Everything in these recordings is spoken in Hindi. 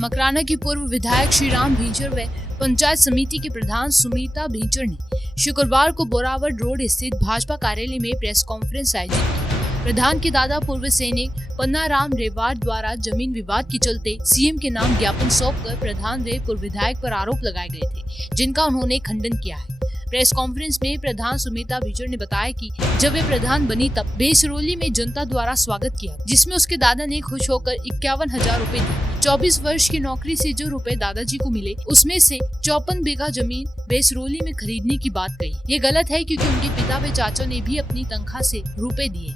मकराना की पूर्व विधायक श्रीराम भींचर व पंचायत समिति के प्रधान सुमिता भींचर ने शुक्रवार को बोरावड़ रोड स्थित भाजपा कार्यालय में प्रेस कॉन्फ्रेंस आयोजित की। प्रधान के दादा पूर्व सैनिक पन्नाराम रेवाड़ द्वारा जमीन विवाद के चलते सीएम के नाम ज्ञापन सौंपकर प्रधान व पूर्व विधायक पर आरोप लगाए गए थे, जिनका उन्होंने खंडन किया है। प्रेस कॉन्फ्रेंस में प्रधान सुमिता भींचर ने बताया कि जब वे प्रधान बनी तब बेसरोली में जनता द्वारा स्वागत किया, जिसमें उसके दादा ने खुश होकर 51,000 रुपए दिए। 24 वर्ष की नौकरी से जो रुपए दादाजी को मिले, उसमें से 54 बीघा जमीन बेसरोली में खरीदने की बात कही। ये गलत है क्योंकि उनके पिता व चाचा ने भी अपनी तनख्वाह से रुपए दिए।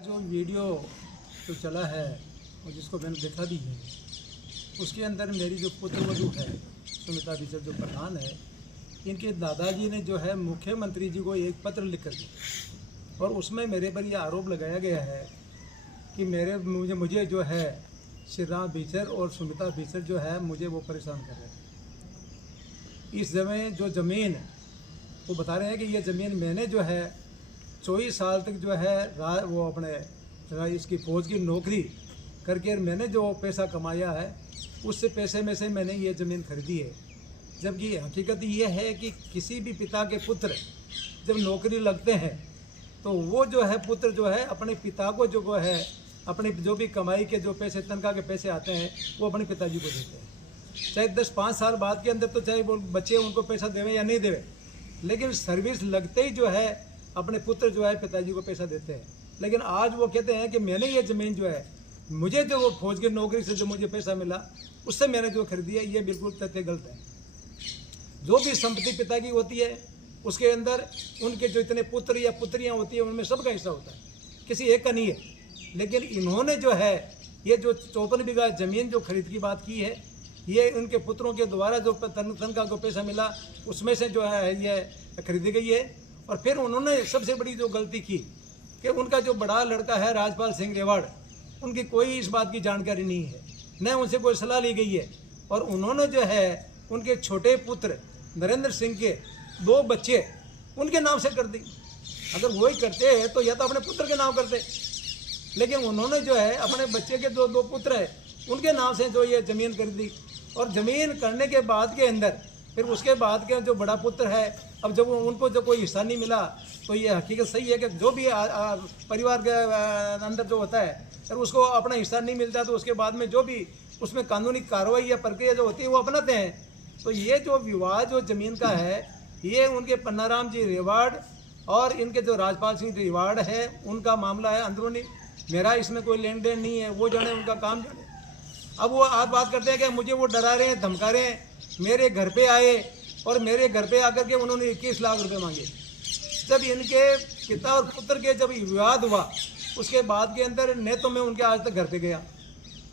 जो वीडियो जो चला है और जिसको मैंने देखा भी है, उसके अंदर मेरी जो पुत्रवधू है सुमिता भींचर जो प्रधान है, इनके दादाजी ने जो है मुख्यमंत्री जी को एक पत्र लिख कर दिया और उसमें मेरे पर यह आरोप लगाया गया है कि मुझे जो है श्रीराम भींचर और सुमिता भींचर जो है मुझे वो परेशान कर रहे हैं। इस समय जो ज़मीन वो बता रहे हैं कि ये ज़मीन मैंने जो है 24 साल तक जो है वो अपने इसकी फौज की नौकरी करके मैंने जो पैसा कमाया है उससे पैसे में से मैंने ये ज़मीन खरीदी है। जबकि हकीकत ये है कि किसी भी पिता के पुत्र जब नौकरी लगते हैं तो वो जो है पुत्र जो है अपने पिता को जो है अपनी जो भी कमाई के जो पैसे तनख्वाह के पैसे आते हैं वो अपने पिताजी को देते हैं। चाहे 10-5 साल बाद के अंदर तो चाहे वो बच्चे उनको पैसा देवे या नहीं देवे, लेकिन सर्विस लगते ही जो है अपने पुत्र जो है पिताजी को पैसा देते हैं। लेकिन आज वो कहते हैं कि मैंने ये ज़मीन जो है मुझे जो वो फौज की नौकरी से जो मुझे पैसा मिला उससे मैंने जो खरीदी है, ये बिल्कुल तथ्य गलत है। जो भी संपत्ति पिता की होती है उसके अंदर उनके जो इतने पुत्र या पुत्रियां होती है उनमें सबका हिस्सा होता है, किसी एक का नहीं है। लेकिन इन्होंने जो है ये जो 54 बीघा ज़मीन जो खरीद की बात की है, ये उनके पुत्रों के द्वारा जो तनख्वाह को पैसा मिला उसमें से जो है ये खरीदी गई है। और फिर उन्होंने सबसे बड़ी जो गलती की कि उनका जो बड़ा लड़का है राजपाल सिंह रेवाड़, उनकी कोई इस बात की जानकारी नहीं है, न उनसे कोई सलाह ली गई है। और उन्होंने जो है उनके छोटे पुत्र नरेंद्र सिंह के 2 बच्चे उनके नाम से कर दी। अगर वही करते तो या तो अपने पुत्र के नाम करते, लेकिन उन्होंने जो है अपने बच्चे के 2 पुत्र है उनके नाम से जो ये ज़मीन कर दी। और ज़मीन करने के बाद के अंदर फिर उसके बाद के जो बड़ा पुत्र है, अब जब उनको जो कोई हिस्सा नहीं मिला तो ये हकीकत सही है कि जो भी परिवार के अंदर जो होता है अगर उसको अपना हिस्सा नहीं मिलता तो उसके बाद में जो भी उसमें कानूनी कार्रवाई या प्रक्रिया जो होती है वो अपनाते हैं। तो ये जो विवाद जो ज़मीन का है ये उनके पन्नाराम जी रेवाड़ और इनके जो राजपाल सिंह रेवाड़ है उनका मामला है अंदरूनी। मेरा इसमें कोई लेन देन नहीं है, वो जाने उनका काम जाने। अब वो आज बात करते हैं कि मुझे वो डरा रहे हैं, धमका रहे हैं। मेरे घर पे आए और मेरे घर पे आकर के उन्होंने 21 लाख रुपए मांगे। जब इनके पिता और पुत्र के जब विवाद हुआ उसके बाद के अंदर न तो मैं उनके आज तक घर पे गया,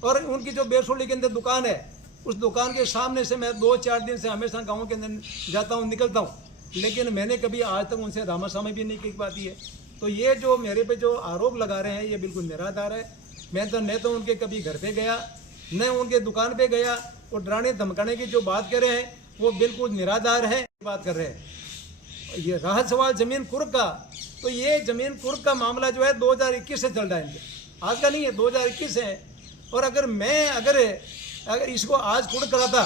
और उनकी जो बेसरोली के अंदर दुकान है उस दुकान के सामने से मैं 2-4 दिन से हमेशा गाँव के अंदर जाता हूँ, निकलता हूँ, लेकिन मैंने कभी आज तक उनसे रामासामी भी नहीं की बात है। तो ये जो मेरे पे जो आरोप लगा रहे हैं ये बिल्कुल निराधार है। मैं तो न तो उनके कभी घर पे गया न उनके दुकान पे गया, और डराने धमकाने की जो बात कर रहे हैं वो बिल्कुल निराधार है। बात कर रहे हैं ये रहा सवाल ज़मीन कुर्क का, तो ये ज़मीन कुर्क का मामला जो है 2021 से चल रहा है, इनके आज का नहीं है, 2021 है। और अगर इसको आज कुर्क कराता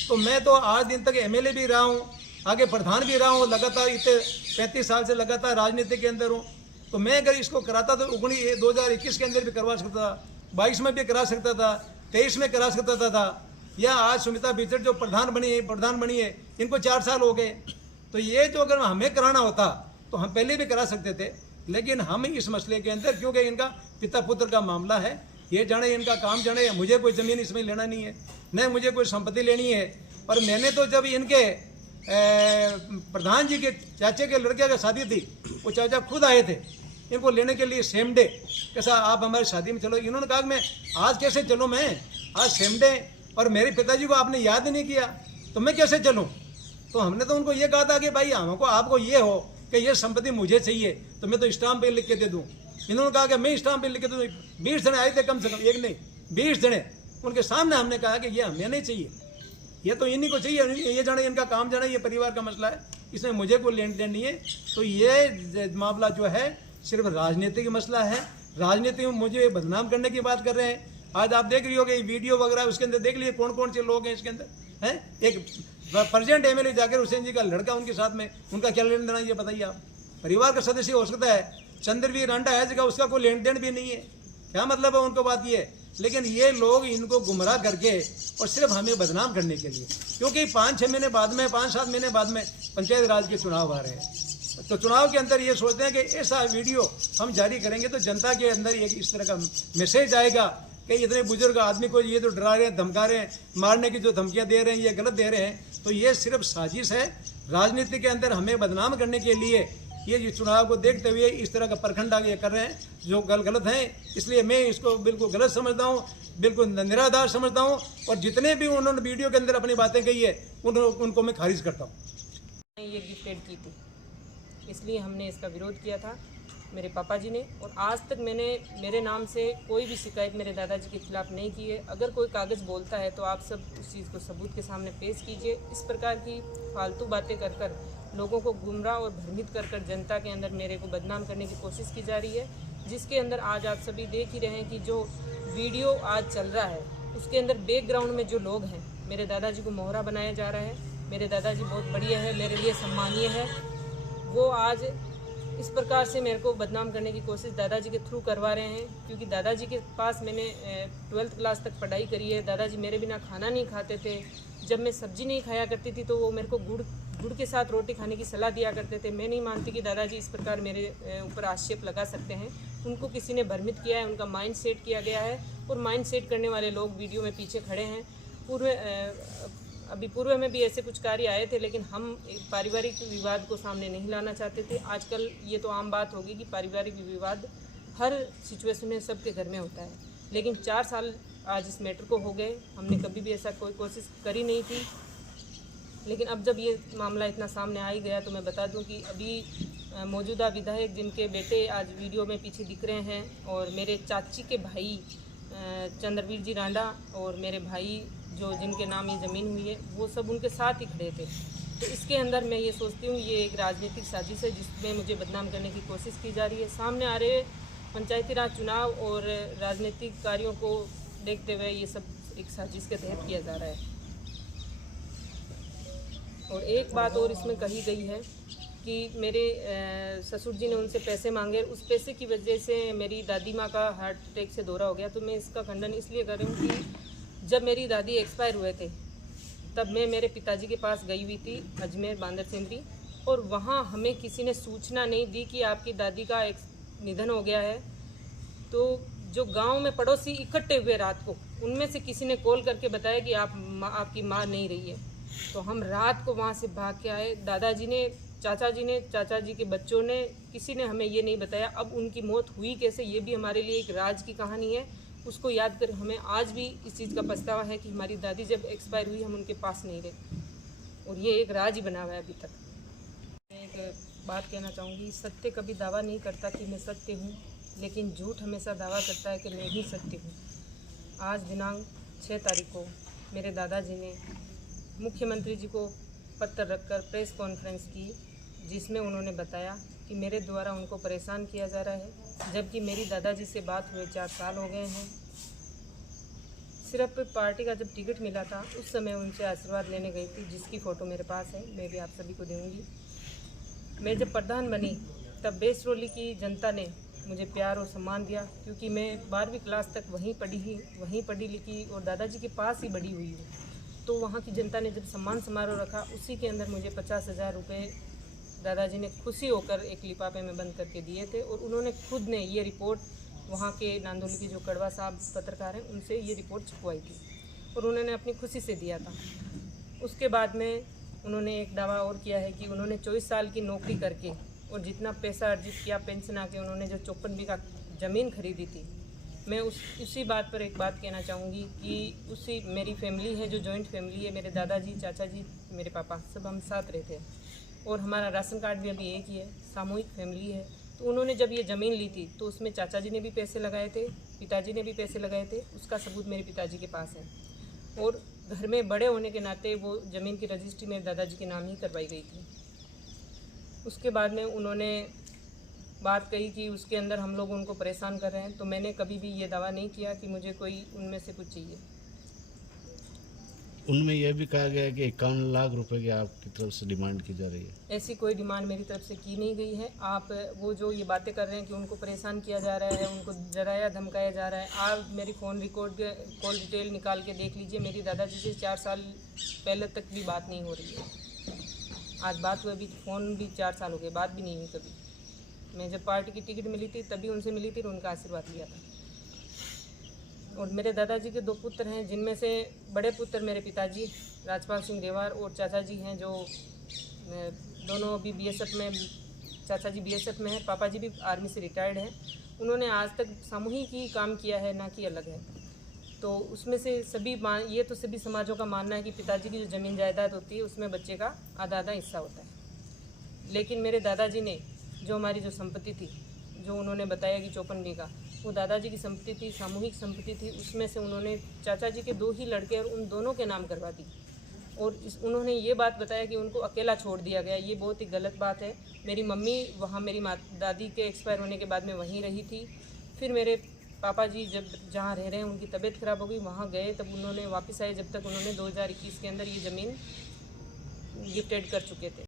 तो मैं तो आज दिन तक MLA भी रहा हूँ, आगे प्रधान भी रहा हूँ, लगातार इतने 35 साल से लगातार राजनीति के अंदर हूँ। तो मैं अगर इसको कराता तो 2021 के अंदर भी करवा सकता था, 22 में भी करा सकता था, 23 में करा सकता था। या आज सुमिता भींचर जो प्रधान बनी है इनको 4 साल हो गए। तो ये जो अगर हमें कराना होता तो हम पहले भी करा सकते थे, लेकिन हम इस मसले के अंदर क्योंकि इनका पिता पुत्र का मामला है, ये जाने इनका काम जाने, मुझे कोई ज़मीन इसमें लेना नहीं है, न मुझे कोई संपत्ति लेनी है। और मैंने तो जब इनके प्रधान जी के चाचे के लड़के की शादी थी, वो चाचा खुद आए थे इनको लेने के लिए सेम डे, कैसा आप हमारी शादी में चलो। इन्होंने कहा मैं आज कैसे चलूँ, मैं आज सेम डे, और मेरे पिताजी को आपने याद नहीं किया तो मैं कैसे चलूँ। तो हमने तो उनको ये कहा था कि भाई हमको आपको ये हो कि ये संपत्ति मुझे चाहिए तो मैं तो स्टाम्प पे लिख के दे दूँ। इन्होंने कहा कि मैं स्टाम्प पे लिख के दे दूँ। 20 जने आए थे कम से कम, एक नहीं 20 जने, उनके सामने हमने कहा कि ये हमें नहीं चाहिए, ये तो इन्हीं को चाहिए, ये जाने इनका काम जाने, ये परिवार का मसला है, इसमें मुझे कोई लेन देन नहीं है। तो ये मामला जो है सिर्फ राजनीतिक मसला है, राजनीति में मुझे बदनाम करने की बात कर रहे हैं। आज आप देख रही हो कि वीडियो वगैरह उसके अंदर देख लिए कौन कौन से लोग हैं इसके अंदर हैं। एक प्रेजेंट एमएलए जाकर हुसैन जी का लड़का उनके साथ में, उनका क्या लेन देना ये बताइए आप। परिवार का सदस्य हो सकता है, चंद्रवीर रांडा है जगह, उसका कोई लेन देन भी नहीं है, क्या मतलब है उनको बात ये। लेकिन ये लोग इनको गुमराह करके और सिर्फ हमें बदनाम करने के लिए, क्योंकि 5-6 महीने बाद में 5-7 महीने बाद में पंचायत राज के चुनाव आ रहे हैं, तो चुनाव के अंदर ये सोचते हैं कि ऐसा वीडियो हम जारी करेंगे तो जनता के अंदर एक इस तरह का मैसेज आएगा कि इतने बुजुर्ग आदमी को ये तो डरा रहे हैं, धमका रहे हैं, मारने की जो धमकियां दे रहे हैं ये गलत दे रहे हैं। तो ये सिर्फ साजिश है राजनीति के अंदर हमें बदनाम करने के लिए। ये चुनाव को देखते हुए इस तरह का प्रखंड आगे कर रहे हैं जो गलत हैं, इसलिए मैं इसको बिल्कुल गलत समझता हूँ, बिल्कुल निराधार समझता हूँ। और जितने भी उन्होंने वीडियो के अंदर अपनी बातें कही है उनको मैं खारिज करता हूँ। ये गिफ्टेड की थी, इसलिए हमने इसका विरोध किया था मेरे पापा जी ने। और आज तक मैंने मेरे नाम से कोई भी शिकायत मेरे दादाजी के खिलाफ नहीं की है। अगर कोई कागज़ बोलता है तो आप सब उस चीज़ को सबूत के सामने पेश कीजिए। इस प्रकार की फालतू बातें कर लोगों को गुमराह और भ्रमित कर जनता के अंदर मेरे को बदनाम करने की कोशिश की जा रही है, जिसके अंदर आज आप सभी देख ही रहे हैं कि जो वीडियो आज चल रहा है उसके अंदर बैकग्राउंड में जो लोग हैं, मेरे दादाजी को मोहरा बनाया जा रहा है। मेरे दादाजी बहुत बढ़िया है, मेरे लिए सम्मानीय है। वो आज इस प्रकार से मेरे को बदनाम करने की कोशिश दादाजी के थ्रू करवा रहे हैं, क्योंकि दादाजी के पास मैंने 12th क्लास तक पढ़ाई करी है। दादाजी मेरे बिना खाना नहीं खाते थे। जब मैं सब्जी नहीं खाया करती थी तो वो मेरे को गुड़ के साथ रोटी खाने की सलाह दिया करते थे। मैं नहीं मानती कि दादाजी इस प्रकार मेरे ऊपर आक्षेप लगा सकते हैं। उनको किसी ने भ्रमित किया है, उनका माइंड सेट किया गया है, और माइंड सेट करने वाले लोग वीडियो में पीछे खड़े हैं। अभी पूर्व में भी ऐसे कुछ कार्य आए थे, लेकिन हम पारिवारिक विवाद को सामने नहीं लाना चाहते थे। आजकल ये तो आम बात होगी कि पारिवारिक विवाद हर सिचुएशन में सबके घर में होता है, लेकिन 4 साल आज इस मैटर को हो गए, हमने कभी भी ऐसा कोई कोशिश करी नहीं थी। लेकिन अब जब ये मामला इतना सामने आ ही गया तो मैं बता दूं कि अभी मौजूदा विधायक जिनके बेटे आज वीडियो में पीछे दिख रहे हैं, और मेरे चाची के भाई चंद्रवीर जी रांडा और मेरे भाई जो जिनके नाम ये ज़मीन हुई है, वो सब उनके साथ ही खड़े थे। तो इसके अंदर मैं ये सोचती हूँ ये एक राजनीतिक साजिश है जिसमें मुझे बदनाम करने की कोशिश की जा रही है। सामने आ रहे पंचायती राज चुनाव और राजनीतिक कार्यों को देखते हुए ये सब एक साजिश के तहत किया जा रहा है। और एक बात और इसमें कही गई है कि मेरे ससुर जी ने उनसे पैसे मांगे, उस पैसे की वजह से मेरी दादी माँ का हार्ट अटैक से दौरा हो गया। तो मैं इसका खंडन इसलिए कर रही हूँ कि जब मेरी दादी एक्सपायर हुए थे तब मैं मेरे पिताजी के पास गई हुई थी अजमेर बांदर सिंदरी, और वहाँ हमें किसी ने सूचना नहीं दी कि आपकी दादी का निधन हो गया है। तो जो गांव में पड़ोसी इकट्ठे हुए रात को, उनमें से किसी ने कॉल करके बताया कि आपकी माँ नहीं रही है। तो हम रात को वहाँ से भाग के आए। दादाजी ने, चाचा जी के बच्चों ने, किसी ने हमें ये नहीं बताया। अब उनकी मौत हुई कैसे, ये भी हमारे लिए एक राज की कहानी है। उसको याद कर हमें आज भी इस चीज़ का पछतावा है कि हमारी दादी जब एक्सपायर हुई हम उनके पास नहीं रहे, और ये एक राज ही बना हुआ है अभी तक। मैं एक बात कहना चाहूँगी, सत्य कभी दावा नहीं करता कि मैं सत्य हूँ, लेकिन झूठ हमेशा दावा करता है कि मैं ही सत्य हूँ। आज दिनांक 6 तारीख को मेरे दादाजी ने मुख्यमंत्री जी को पत्र रखकर प्रेस कॉन्फ्रेंस की, जिसमें उन्होंने बताया कि मेरे द्वारा उनको परेशान किया जा रहा है, जबकि मेरी दादाजी से बात हुए 4 साल हो गए हैं। सिर्फ पार्टी का जब टिकट मिला था उस समय उनसे आशीर्वाद लेने गई थी, जिसकी फ़ोटो मेरे पास है, मैं भी आप सभी को दूँगी। मैं जब प्रधान बनी तब बेसरोली की जनता ने मुझे प्यार और सम्मान दिया, क्योंकि मैं 12वीं क्लास तक वहीं पढ़ी लिखी और दादाजी के पास ही बड़ी हुई हूँ। तो वहाँ की जनता ने जब सम्मान समारोह रखा, उसी के अंदर मुझे 50,000 रुपये दादाजी ने खुशी होकर एक लिफाफे में बंद करके दिए थे। और उन्होंने खुद ने ये रिपोर्ट, वहाँ के नांदोली के जो कड़वा साहब पत्रकार हैं, उनसे ये रिपोर्ट छपवाई थी, और उन्होंने अपनी खुशी से दिया था। उसके बाद में उन्होंने एक दावा और किया है कि उन्होंने 24 साल की नौकरी करके और जितना पैसा अर्जित किया पेंशन आके, उन्होंने जो 54 बीघा ज़मीन खरीदी थी। मैं उसी बात पर एक बात कहना चाहूँगी कि मेरी फैमिली है जो जॉइंट फैमिली है, मेरे दादाजी, चाचा जी, मेरे पापा, सब हम साथ रहते हैं, और हमारा राशन कार्ड भी अभी एक ही है, सामूहिक फैमिली है। तो उन्होंने जब ये ज़मीन ली थी तो उसमें चाचा जी ने भी पैसे लगाए थे, पिताजी ने भी पैसे लगाए थे, उसका सबूत मेरे पिताजी के पास है। और घर में बड़े होने के नाते वो ज़मीन की रजिस्ट्री मेरे दादाजी के नाम ही करवाई गई थी। उसके बाद में उन्होंने बात कही कि उसके अंदर हम लोग उनको परेशान कर रहे हैं, तो मैंने कभी भी ये दावा नहीं किया कि मुझे कोई उनमें से कुछ चाहिए। उनमें यह भी कहा गया है कि 51 लाख रुपए की आपकी तरफ से डिमांड की जा रही है। ऐसी कोई डिमांड मेरी तरफ से की नहीं गई है। आप वो जो ये बातें कर रहे हैं कि उनको परेशान किया जा रहा है, उनको डराया धमकाया जा रहा है, आप मेरी फ़ोन रिकॉर्ड कॉल डिटेल निकाल के देख लीजिए। मेरी दादाजी से 4 साल पहले तक भी बात नहीं हो रही है। आज बात हुई, अभी फ़ोन भी 4 साल हो गए, बात भी नहीं हुई कभी। मैं जब पार्टी की टिकट मिली थी तभी उनसे मिली थी और उनका आशीर्वाद लिया था। और मेरे दादाजी के 2 पुत्र हैं, जिनमें से बड़े पुत्र मेरे पिताजी राजपाल सिंह रेवार और चाचा जी हैं, जो दोनों अभी बीएसएफ में, चाचा जी बीएसएफ में हैं, पापा जी भी आर्मी से रिटायर्ड हैं। उन्होंने आज तक सामूहिक ही काम किया है, ना कि अलग है। तो उसमें से ये तो सभी समाजों का मानना है कि पिताजी की जो ज़मीन जायदाद होती है उसमें बच्चे का आधा आधा हिस्सा होता है। लेकिन मेरे दादाजी ने जो हमारी जो संपत्ति थी, जो उन्होंने बताया कि 54 बीघा, वो दादाजी की संपत्ति थी, सामूहिक संपत्ति थी। उसमें से उन्होंने चाचा जी के 2 ही लड़के और उन दोनों के नाम करवा दी। और उन्होंने ये बात बताया कि उनको अकेला छोड़ दिया गया। ये बहुत ही गलत बात है। मेरी मम्मी वहाँ मेरी दादी के एक्सपायर होने के बाद में वहीं रही थी। फिर मेरे पापा जी जब जहाँ रह रहे हैं उनकी तबीयत ख़राब हो गई, वहाँ गए, तब उन्होंने वापस आए जब तक उन्होंने 2021 के अंदर ये ज़मीन गिफ्टेड कर चुके थे।